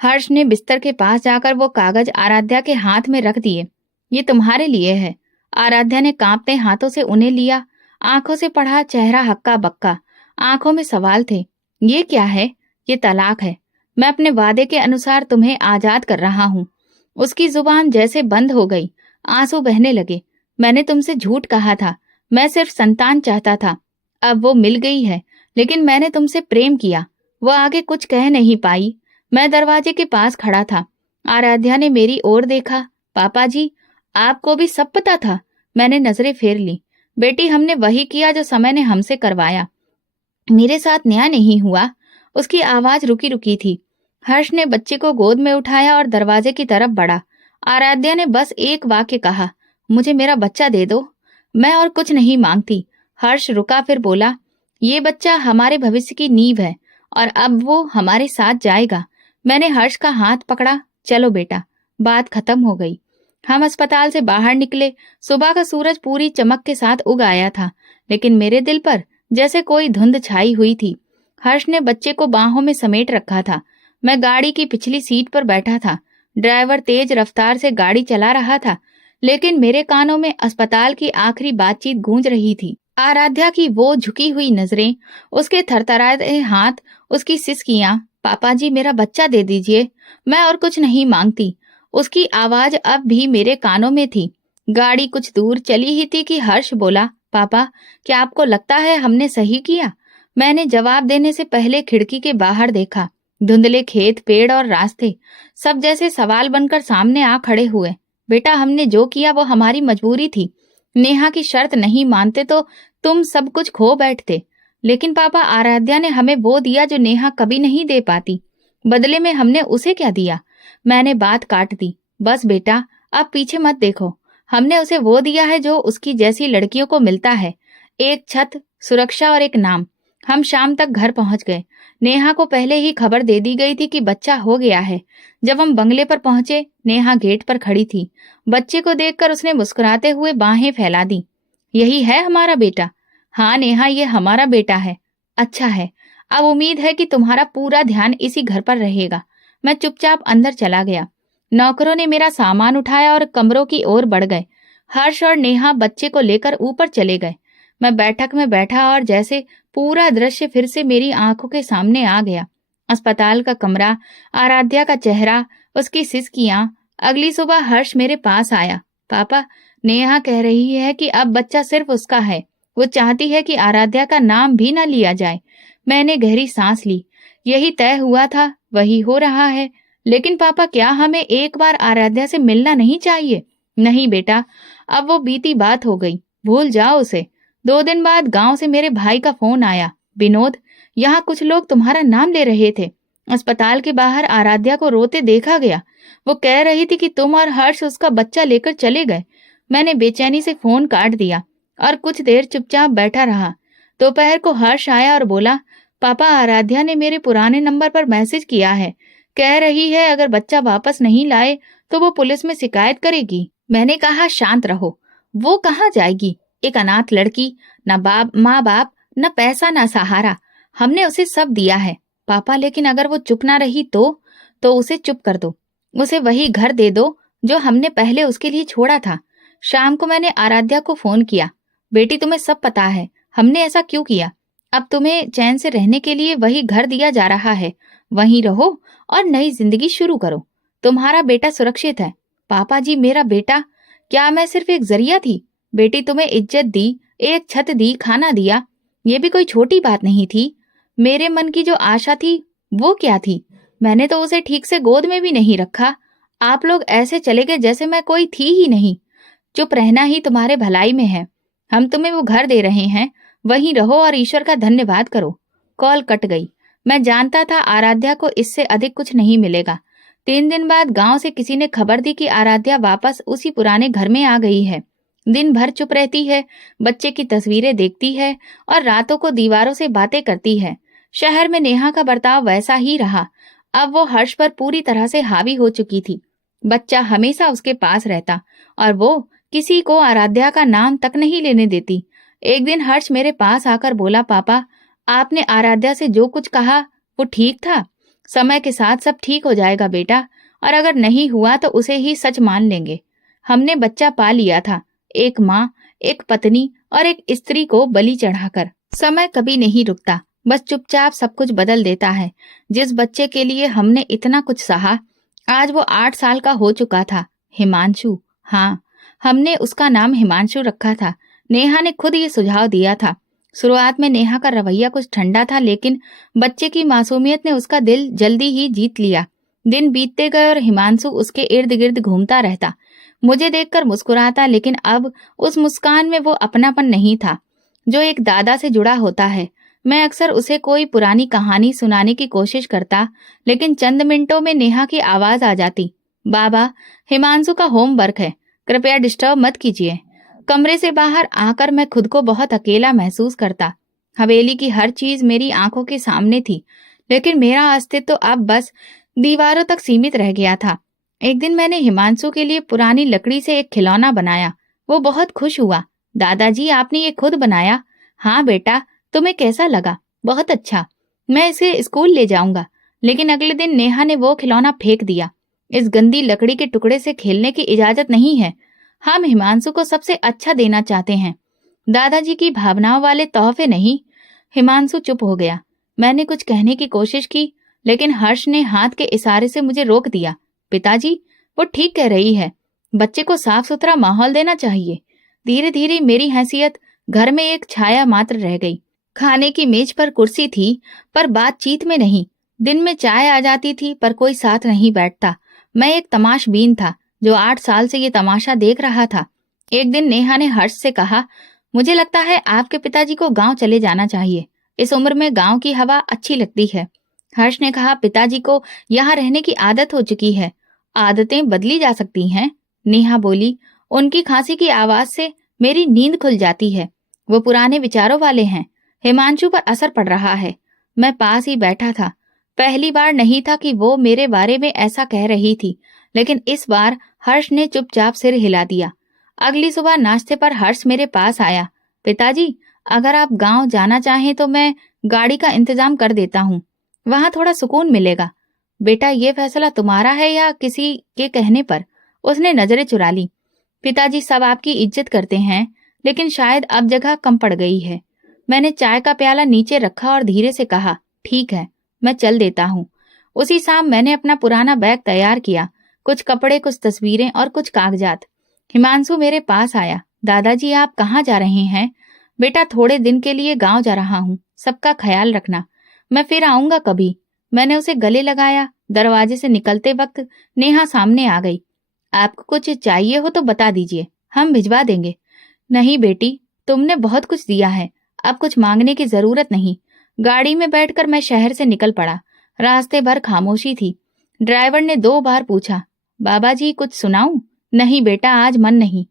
हर्ष ने बिस्तर के पास जाकर वो कागज आराध्या के हाथ में रख दिए। ये तुम्हारे लिए है। आराध्या ने कांपते हाथों से उन्हें लिया, आंखों से पढ़ा, चेहरा हक्का बक्का, आंखों में सवाल थे। ये क्या है? ये तलाक है। मैं अपने वादे के अनुसार तुम्हें आजाद कर रहा हूँ। उसकी जुबान जैसे बंद हो गई। आंसू बहने लगे। मैंने तुमसे झूठ कहा था, मैं सिर्फ संतान चाहता था। अब वो मिल गई है, लेकिन मैंने तुमसे प्रेम किया। वो आगे कुछ कह नहीं पाई। मैं दरवाजे के पास खड़ा था। आराध्या ने मेरी ओर देखा। पापा जी, आपको भी सब पता था? मैंने नजरें फेर ली। बेटी, हमने वही किया जो समय ने हमसे करवाया। मेरे साथ न्याय नहीं हुआ। उसकी आवाज रुकी रुकी थी। हर्ष ने बच्चे को गोद में उठाया और दरवाजे की तरफ बढ़ा। आराध्या ने बस एक वाक्य कहा, मुझे मेरा बच्चा दे दो, मैं और कुछ नहीं मांगती। हर्ष रुका, फिर बोला, ये बच्चा हमारे भविष्य की नींव है और अब वो हमारे साथ जाएगा। मैंने हर्ष का हाथ पकड़ा। चलो बेटा। बात खत्म हो गई। हम अस्पताल से बाहर निकले। सुबह का सूरज पूरी चमक के साथ उग आया था, लेकिन मेरे दिल पर जैसे कोई धुंध छाई हुई थी। हर्ष ने बच्चे को बाहों में समेट रखा था। मैं गाड़ी की पिछली सीट पर बैठा था। ड्राइवर तेज रफ्तार से गाड़ी चला रहा था, लेकिन मेरे कानों में अस्पताल की आखिरी बातचीत गूंज रही थी। आराध्या की वो झुकी हुई नजरें, उसके थरथराते हाथ, उसकी सिसकियां, पापा जी मेरा बच्चा दे दीजिए, मैं और कुछ नहीं मांगती। उसकी आवाज अब भी मेरे कानों में थी। गाड़ी कुछ दूर चली ही थी कि हर्ष बोला, पापा, क्या आपको लगता है हमने सही किया? मैंने जवाब देने से पहले खिड़की के बाहर देखा। धुंधले खेत, पेड़ और रास्ते सब जैसे सवाल बनकर सामने आ खड़े हुए। बेटा, हमने जो किया वो हमारी मजबूरी थी। नेहा की शर्त नहीं मानते तो तुम सब कुछ खो बैठते। लेकिन पापा, आराध्या ने हमें वो दिया जो नेहा कभी नहीं दे पाती। बदले में हमने उसे क्या दिया? मैंने बात काट दी। बस बेटा, अब पीछे मत देखो। हमने उसे वो दिया है जो उसकी जैसी लड़कियों को मिलता है, एक छत, सुरक्षा और एक नाम। हम शाम तक घर पहुंच गए। नेहा को पहले ही खबर दे दी गई थी कि बच्चा हो गया है। जब हम बंगले पर पहुंचे, नेहा गेट पर खड़ी थी। बच्चे को देखकर उसने मुस्कुराते हुए बाहें फैला दी। यही है हमारा बेटा? हाँ नेहा, ये हमारा बेटा है। अच्छा है, अब उम्मीद है कि तुम्हारा पूरा ध्यान इसी घर पर रहेगा। मैं चुपचाप अंदर चला गया। नौकरों ने मेरा सामान उठाया और कमरों की ओर बढ़ गए। हर्ष और नेहा बच्चे को लेकर ऊपर चले गए। मैं बैठक में बैठा और जैसे पूरा दृश्य फिर से मेरी आंखों के सामने आ गया। अस्पताल का कमरा, आराध्या का चेहरा, उसकी सिसकियां। अगली सुबह हर्ष मेरे पास आया। पापा, नेहा कह रही है कि अब बच्चा सिर्फ उसका है। वो चाहती है कि आराध्या का नाम भी न लिया जाए। मैंने गहरी सांस ली। यही तय हुआ था, वही हो रहा है। लेकिन पापा, क्या हमें एक बार आराध्या से मिलना नहीं चाहिए? नहीं बेटा, अब वो बीती बात हो गई, भूल जाओ उसे। 2 दिन बाद गांव से मेरे भाई का फोन आया। विनोद, यहाँ कुछ लोग तुम्हारा नाम ले रहे थे। अस्पताल के बाहर आराध्या को रोते देखा गया। वो कह रही थी कि तुम और हर्ष उसका बच्चा लेकर चले गए। मैंने बेचैनी से फोन काट दिया और कुछ देर चुपचाप बैठा रहा। दोपहर को हर्ष आया और बोला, पापा, आराध्या ने मेरे पुराने नंबर पर मैसेज किया है। कह रही है अगर बच्चा वापस नहीं लाए तो वो पुलिस में शिकायत करेगी। मैंने कहा, शांत रहो। वो कहाँ जाएगी? एक अनाथ लड़की, न माँ बाप, न पैसा, न सहारा। हमने उसे सब दिया है। पापा, लेकिन अगर वो चुप ना रही तो उसे चुप कर दो। उसे वही घर दे दो जो हमने पहले उसके लिए छोड़ा था। शाम को मैंने आराध्या को फोन किया। बेटी, तुम्हें सब पता है हमने ऐसा क्यों किया। अब तुम्हें चैन से रहने के लिए वही घर दिया जा रहा है। वहीं रहो और नई जिंदगी शुरू करो। तुम्हारा बेटा सुरक्षित है। पापा जी, मेरा बेटा? क्या मैं सिर्फ एक जरिया थी? बेटी, तुम्हें इज्जत दी, एक छत दी, खाना दिया। ये भी कोई छोटी बात नहीं थी। मेरे मन की जो आशा थी वो क्या थी? मैंने तो उसे ठीक से गोद में भी नहीं रखा। आप लोग ऐसे चले गए जैसे मैं कोई थी ही नहीं। चुप रहना ही तुम्हारे भलाई में है। हम तुम्हें वो घर दे रहे हैं, वहीं रहो और ईश्वर का धन्यवाद करो। कॉल कट गई। मैं जानता था आराध्या को इससे अधिक कुछ नहीं मिलेगा। 3 दिन बाद गांव से किसी ने खबर दी कि आराध्या वापस उसी पुराने घर में आ गई है। दिन भर चुप रहती है, बच्चे की तस्वीरें देखती है और रातों को दीवारों से बातें करती है। शहर में नेहा का बर्ताव वैसा ही रहा। अब वो हर्ष पर पूरी तरह से हावी हो चुकी थी। बच्चा हमेशा उसके पास रहता और वो किसी को आराध्या का नाम तक नहीं लेने देती। एक दिन हर्ष मेरे पास आकर बोला, पापा, आपने आराध्या से जो कुछ कहा वो ठीक था। समय के साथ सब ठीक हो जाएगा बेटा, और अगर नहीं हुआ तो उसे ही सच मान लेंगे। हमने बच्चा पा लिया था, एक माँ, एक पत्नी और एक स्त्री को बलि चढ़ाकर। समय कभी नहीं रुकता, बस चुपचाप सब कुछ बदल देता है। जिस बच्चे के लिए हमने इतना कुछ सहा, आज वो 8 साल का हो चुका था। हिमांशु। हाँ, हमने उसका नाम हिमांशु रखा था। नेहा ने खुद ये सुझाव दिया था। शुरुआत में नेहा का रवैया कुछ ठंडा था, लेकिन बच्चे की मासूमियत ने उसका दिल जल्दी ही जीत लिया। दिन बीतते गए और हिमांशु उसके इर्द गिर्द घूमता रहता, मुझे देखकर मुस्कुराता, लेकिन अब उस मुस्कान में वो अपनापन नहीं था जो एक दादा से जुड़ा होता है। मैं अक्सर उसे कोई पुरानी कहानी सुनाने की कोशिश करता, लेकिन चंद मिनटों में नेहा की आवाज आ जाती, बाबा, हिमांशु का होमवर्क है, कृपया डिस्टर्ब मत कीजिए। कमरे से बाहर आकर मैं खुद को बहुत अकेला महसूस करता। हवेली की हर चीज मेरी आंखों के सामने थी, लेकिन मेरा अस्तित्व तो अब बस दीवारों तक सीमित रह गया था। एक दिन मैंने हिमांशु के लिए पुरानी लकड़ी से एक खिलौना बनाया। वो बहुत खुश हुआ। दादाजी, आपने ये खुद बनाया? हाँ बेटा, तुम्हें कैसा लगा? बहुत अच्छा, मैं इसे स्कूल ले जाऊंगा। लेकिन अगले दिन नेहा ने वो खिलौना फेंक दिया। इस गंदी लकड़ी के टुकड़े से खेलने की इजाजत नहीं है। हम हिमांशु को सबसे अच्छा देना चाहते हैं, दादाजी की भावनाओं वाले तोहफे नहीं। हिमांशु चुप हो गया। मैंने कुछ कहने की कोशिश की, लेकिन हर्ष ने हाथ के इशारे से मुझे रोक दिया। पिताजी, वो ठीक कह रही है, बच्चे को साफ सुथरा माहौल देना चाहिए। धीरे धीरे मेरी हैसियत घर में एक छाया मात्र रह गई। खाने की मेज पर कुर्सी थी, पर बातचीत में नहीं। दिन में चाय आ जाती थी, पर कोई साथ नहीं बैठता। मैं एक तमाशबीन था जो 8 साल से ये तमाशा देख रहा था। एक दिन नेहा ने हर्ष से कहा, मुझे लगता है आपके पिताजी को गांव चले जाना चाहिए। इस उम्र में गांव की हवा अच्छी लगती है। हर्ष ने कहा, पिताजी को यहाँ रहने की आदत हो चुकी है, आदतें बदली जा सकती हैं। नेहा बोली, उनकी खांसी की आवाज से मेरी नींद खुल जाती है। वो पुराने विचारों वाले हैं, हिमांशु पर असर पड़ रहा है। मैं पास ही बैठा था। पहली बार नहीं था कि वो मेरे बारे में ऐसा कह रही थी, लेकिन इस बार हर्ष ने चुपचाप सिर हिला दिया। अगली सुबह नाश्ते पर हर्ष मेरे पास आया। पिताजी, अगर आप गांव जाना चाहें तो मैं गाड़ी का इंतजाम कर देता हूँ, वहां थोड़ा सुकून मिलेगा। बेटा, ये फैसला तुम्हारा है या किसी के कहने पर? उसने नजरें चुरा ली। पिताजी, सब आपकी इज्जत करते हैं, लेकिन शायद अब जगह कम पड़ गई है। मैंने चाय का प्याला नीचे रखा और धीरे से कहा, ठीक है, मैं चल देता हूँ। उसी शाम मैंने अपना पुराना बैग तैयार किया, कुछ कपड़े, कुछ तस्वीरें और कुछ कागजात। हिमांशु मेरे पास आया। दादाजी, आप कहाँ जा रहे हैं? बेटा, थोड़े दिन के लिए गांव जा रहा हूँ, सबका ख्याल रखना, मैं फिर आऊंगा कभी। मैंने उसे गले लगाया। दरवाजे से निकलते वक्त नेहा सामने आ गई। आपको कुछ चाहिए हो तो बता दीजिए, हम भिजवा देंगे। नहीं बेटी, तुमने बहुत कुछ दिया है, अब कुछ मांगने की जरूरत नहीं। गाड़ी में बैठकर मैं शहर से निकल पड़ा। रास्ते भर खामोशी थी। ड्राइवर ने 2 बार पूछा, बाबा जी कुछ सुनाऊं? नहीं बेटा, आज मन नहीं।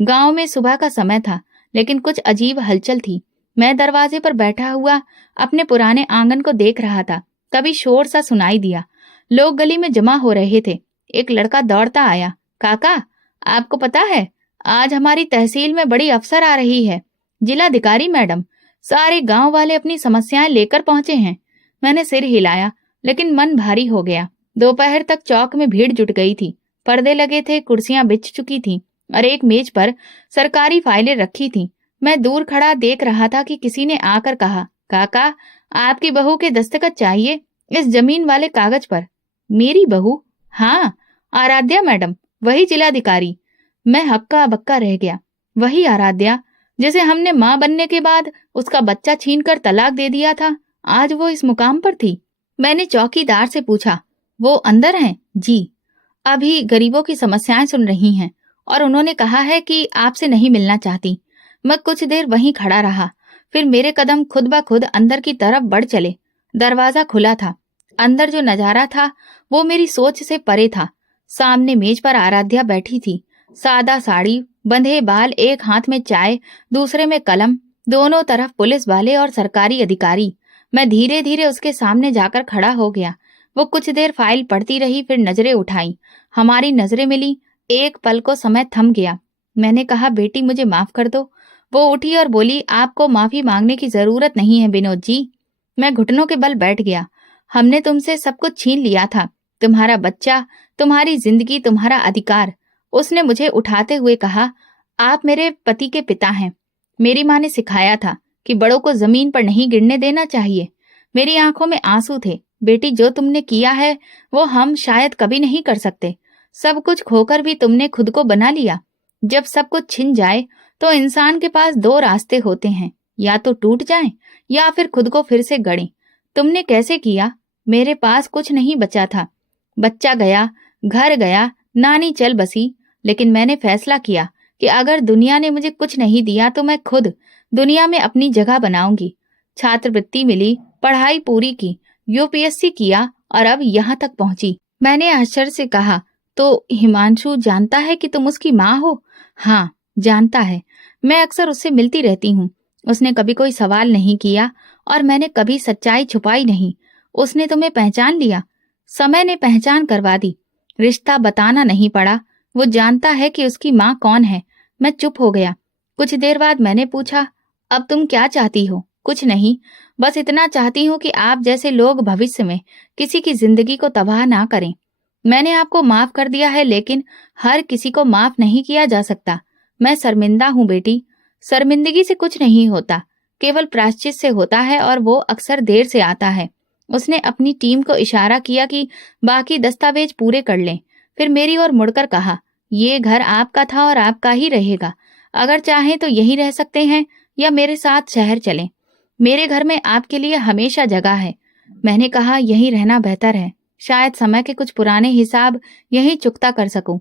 गांव में सुबह का समय था, लेकिन कुछ अजीब हलचल थी। मैं दरवाजे पर बैठा हुआ अपने पुराने आंगन को देख रहा था। तभी शोर सा सुनाई दिया। लोग गली में जमा हो रहे थे। एक लड़का दौड़ता आया। काका, आपको पता है, आज हमारी तहसील में बड़ी अफसर आ रही है, जिलाधिकारी मैडम। सारे गांव वाले अपनी समस्याएं लेकर पहुंचे हैं। मैंने सिर हिलाया, लेकिन मन भारी हो गया। दोपहर तक चौक में भीड़ जुट गई थी। पर्दे लगे थे, कुर्सियां बिछ चुकी थीं और एक मेज पर सरकारी फाइलें रखी थीं। मैं दूर खड़ा देख रहा था कि किसी ने आकर कहा, काका, आपकी बहू के दस्तखत चाहिए इस जमीन वाले कागज पर। मेरी बहू? हाँ, आराध्या मैडम, वही जिलाधिकारी। मैं हक्का बक्का रह गया। वही आराध्या जिसे हमने माँ बनने के बाद उसका बच्चा छीनकर तलाक दे दिया था, आज वो इस मुकाम पर थी। मैंने चौकीदार से पूछा, वो अंदर हैं? जी, अभी गरीबों की समस्याएं सुन रही हैं और उन्होंने कहा है कि आपसे नहीं मिलना चाहती। मैं कुछ देर वहीं खड़ा रहा, फिर मेरे कदम खुद ब खुद अंदर की तरफ बढ़ चले। दरवाजा खुला था। अंदर जो नजारा था वो मेरी सोच से परे था। सामने मेज पर आराध्या बैठी थी। सादा साड़ी, बंधे बाल, एक हाथ में चाय, दूसरे में कलम, दोनों तरफ पुलिस वाले और सरकारी अधिकारी। मैं धीरे धीरे उसके सामने जाकर खड़ा हो गया। वो कुछ देर फाइल पढ़ती रही, फिर नजरें उठाई। हमारी नजरें मिली। एक पल को समय थम गया। मैंने कहा, बेटी मुझे माफ कर दो। वो उठी और बोली, आपको माफी मांगने की जरूरत नहीं है विनोद जी। मैं घुटनों के बल बैठ गया। हमने तुमसे सब कुछ छीन लिया था, तुम्हारा बच्चा, तुम्हारी जिंदगी, तुम्हारा अधिकार। उसने मुझे उठाते हुए कहा, आप मेरे पति के पिता हैं। मेरी माँ ने सिखाया था कि बड़ों को जमीन पर नहीं गिरने देना चाहिए। मेरी आंखों में आंसू थे। बेटी, जो तुमने किया है वो हम शायद कभी नहीं कर सकते। सब कुछ खोकर भी तुमने खुद को बना लिया। जब सब कुछ छिन जाए तो इंसान के पास दो रास्ते होते हैं, या तो टूट जाएं या फिर खुद को फिर से गढ़ें। तुमने कैसे किया? मेरे पास कुछ नहीं बचा था। बच्चा गया, घर गया, नानी चल बसी, लेकिन मैंने फैसला किया कि अगर दुनिया ने मुझे कुछ नहीं दिया तो मैं खुद दुनिया में अपनी जगह बनाऊंगी। छात्रवृत्ति मिली, पढ़ाई पूरी की, यूपीएससी किया और अब यहाँ तक पहुंची। मैंने आश्चर्य से कहा, तो हिमांशु जानता है कि तुम उसकी माँ हो? हाँ, जानता है। मैं अक्सर उससे मिलती रहती हूँ। उसने कभी कोई सवाल नहीं किया और मैंने कभी सच्चाई छुपाई नहीं। उसने तुम्हें पहचान लिया। समय ने पहचान करवा दी। रिश्ता बताना नहीं पड़ा। वो जानता है कि उसकी माँ कौन है। मैं चुप हो गया। कुछ देर बाद मैंने पूछा, अब तुम क्या चाहती हो? कुछ नहीं, बस इतना चाहती हूँ कि आप जैसे लोग भविष्य में किसी की जिंदगी को तबाह ना करें। मैंने आपको माफ कर दिया है, लेकिन हर किसी को माफ नहीं किया जा सकता। मैं शर्मिंदा हूँ बेटी। शर्मिंदगी से कुछ नहीं होता, केवल प्रायश्चित से होता है, और वो अक्सर देर से आता है। उसने अपनी टीम को इशारा किया कि बाकी दस्तावेज पूरे कर लें। फिर मेरी ओर मुड़कर कहा, ये घर आपका था और आपका ही रहेगा। अगर चाहें तो यहीं रह सकते हैं या मेरे साथ शहर चलें। मेरे घर में आपके लिए हमेशा जगह है। मैंने कहा, यहीं रहना बेहतर है। शायद समय के कुछ पुराने हिसाब यहीं चुकता कर सकूं।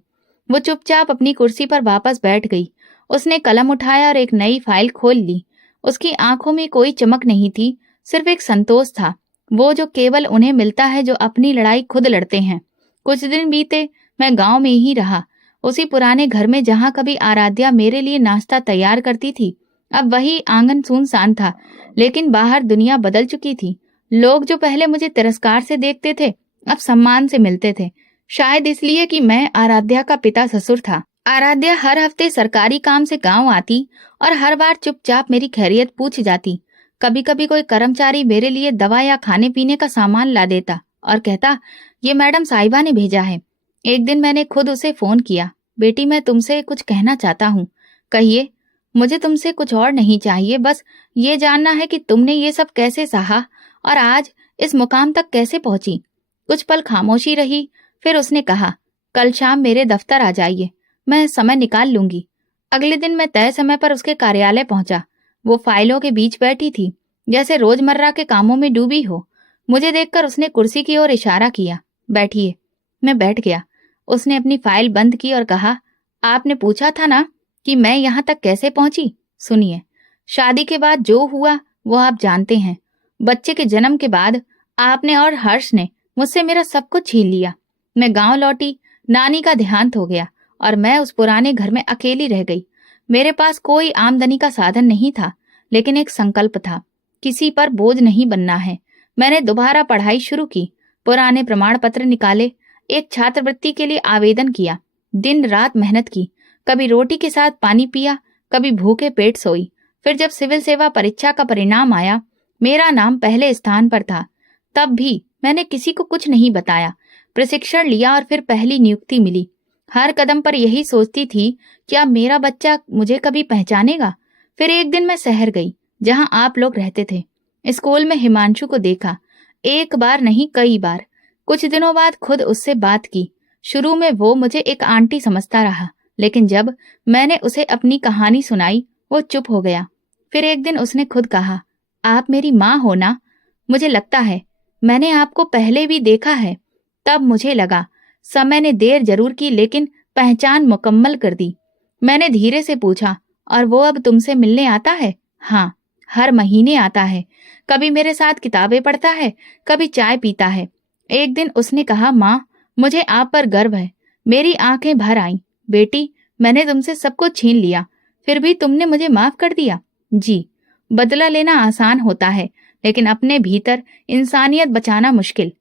वो चुपचाप अपनी कुर्सी पर वापस बैठ गई। उसने कलम उठाया और एक नई फाइल खोल ली। उसकी आंखों में कोई चमक नहीं थी, सिर्फ एक संतोष था, वो जो केवल उन्हें मिलता है जो अपनी लड़ाई खुद लड़ते हैं। कुछ दिन बीते, मैं गांव में ही रहा, उसी पुराने घर में जहां कभी आराध्या मेरे लिए नाश्ता तैयार करती थी। अब वही आंगन सुनसान था, लेकिन बाहर दुनिया बदल चुकी थी। लोग जो पहले मुझे तिरस्कार से देखते थे, अब सम्मान से मिलते थे। शायद इसलिए कि मैं आराध्या का पिता ससुर था। आराध्या हर हफ्ते सरकारी काम से गांव आती और हर बार चुपचाप मेरी खैरियत पूछ जाती। कभी कभी कोई कर्मचारी मेरे लिए दवा या खाने पीने का सामान ला देता और कहता, ये मैडम साहिबा ने भेजा है। एक दिन मैंने खुद उसे फोन किया, बेटी मैं तुमसे कुछ कहना चाहता हूँ। कहिए। मुझे तुमसे कुछ और नहीं चाहिए, बस ये जानना है कि तुमने ये सब कैसे सहा और आज इस मुकाम तक कैसे पहुंची। कुछ पल खामोशी रही, फिर उसने कहा, कल शाम मेरे दफ्तर आ जाइए, मैं समय निकाल लूंगी। अगले दिन मैं तय समय पर उसके कार्यालय पहुंचा। वो फाइलों के बीच बैठी थी, जैसे रोजमर्रा के कामों में डूबी हो। मुझे देखकर उसने कुर्सी की ओर इशारा किया, बैठिए। मैं बैठ गया। उसने अपनी फाइल बंद की और कहा, आपने पूछा था ना कि मैं यहाँ तक कैसे पहुंची। सुनिए, शादी के बाद जो हुआ वो आप जानते हैं। बच्चे के जन्म के बाद आपने और हर्ष ने मुझसे मेरा सब कुछ छीन लिया। मैं गांव लौटी, नानी का देहांत हो गया और मैं उस पुराने घर में अकेली रह गई। मेरे पास कोई आमदनी का साधन नहीं था, लेकिन एक संकल्प था, किसी पर बोझ नहीं बनना है। मैंने दोबारा पढ़ाई शुरू की, पुराने प्रमाण पत्र निकाले, एक छात्रवृत्ति के लिए आवेदन किया, दिन रात मेहनत की, कभी रोटी के साथ पानी पिया, कभी भूखे पेट सोई। फिर जब सिविल सेवा परीक्षा का परिणाम आया, मेरा नाम पहले स्थान पर था। तब भी मैंने किसी को कुछ नहीं बताया। प्रशिक्षण लिया और फिर पहली नियुक्ति मिली। हर कदम पर यही सोचती थी, क्या मेरा बच्चा मुझे कभी पहचानेगा। फिर एक दिन मैं शहर गई, जहां आप लोग रहते थे। स्कूल में हिमांशु को देखा, एक बार नहीं कई बार। कुछ दिनों बाद खुद उससे बात की। शुरू में वो मुझे एक आंटी समझता रहा, लेकिन जब मैंने उसे अपनी कहानी सुनाई, वो चुप हो गया। फिर एक दिन उसने खुद कहा, आप मेरी माँ हो ना? मुझे लगता है मैंने आपको पहले भी देखा है। तब मुझे लगा, समय ने देर जरूर की, लेकिन पहचान मुकम्मल कर दी। मैंने धीरे से पूछा, और वो अब तुमसे मिलने आता है? हाँ, हर महीने आता है। कभी मेरे साथ किताबें पढ़ता है, कभी चाय पीता है। एक दिन उसने कहा, माँ, मुझे आप पर गर्व है। मेरी आंखें भर आईं। बेटी, मैंने तुमसे सब कुछ छीन लिया, फिर भी तुमने मुझे माफ कर दिया। जी, बदला लेना आसान होता है, लेकिन अपने भीतर इंसानियत बचाना मुश्किल।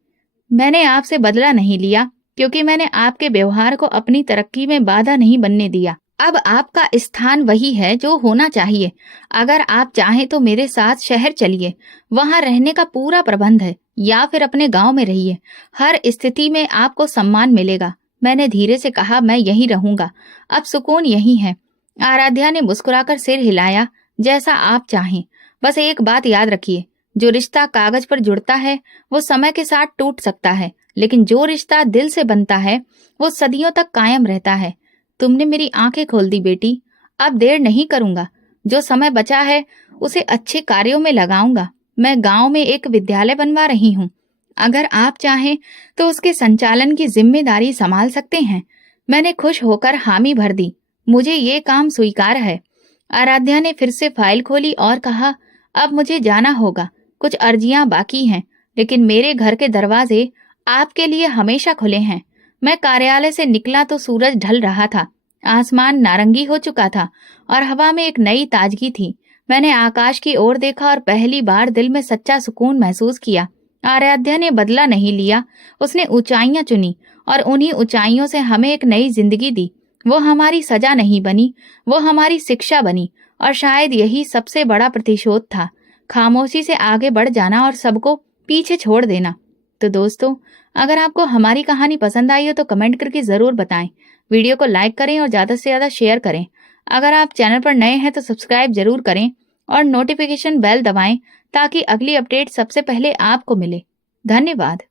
मैंने आपसे बदला नहीं लिया, क्योंकि मैंने आपके व्यवहार को अपनी तरक्की में बाधा नहीं बनने दिया। अब आपका स्थान वही है जो होना चाहिए। अगर आप चाहें तो मेरे साथ शहर चलिए, वहां रहने का पूरा प्रबंध है, या फिर अपने गांव में रहिए। हर स्थिति में आपको सम्मान मिलेगा। मैंने धीरे से कहा, मैं यहीं रहूंगा, अब सुकून यहीं है। आराध्या ने मुस्कुराकर सिर हिलाया, जैसा आप चाहें। बस एक बात याद रखिए, जो रिश्ता कागज पर जुड़ता है वो समय के साथ टूट सकता है, लेकिन जो रिश्ता दिल से बनता है वो सदियों तक कायम रहता है। तुमने मेरी आंखें खोल दी बेटी। अब देर नहीं करूंगा। जो समय बचा है उसे अच्छे कार्यों में लगाऊंगा। मैं गांव में एक विद्यालय बनवा रही हूँ। अगर आप चाहें तो उसके संचालन की जिम्मेदारी संभाल सकते हैं। मैंने खुश होकर हामी भर दी। मुझे ये काम स्वीकार है। आराध्या ने फिर से फाइल खोली और कहा, अब मुझे जाना होगा। कुछ अर्जियां बाकी हैं, लेकिन मेरे घर के दरवाजे आपके लिए हमेशा खुले हैं। मैं कार्यालय से निकला तो सूरज ढल रहा था। आसमान नारंगी हो चुका था और हवा में एक नई ताजगी थी। मैंने आकाश की ओर देखा और पहली बार दिल में सच्चा सुकून महसूस किया। आराध्या ने बदला नहीं लिया। उसने ऊंचाइयां चुनी और उन्हीं ऊंचाइयों से हमें एक नई जिंदगी दी। वो हमारी सजा नहीं बनी, वो हमारी शिक्षा बनी। और शायद यही सबसे बड़ा प्रतिशोध था, खामोशी से आगे बढ़ जाना और सबको पीछे छोड़ देना। तो दोस्तों, अगर आपको हमारी कहानी पसंद आई हो तो कमेंट करके जरूर बताएं। वीडियो को लाइक करें और ज्यादा से ज्यादा शेयर करें। अगर आप चैनल पर नए हैं तो सब्सक्राइब जरूर करें और नोटिफिकेशन बेल दबाएं ताकि अगली अपडेट सबसे पहले आपको मिले। धन्यवाद।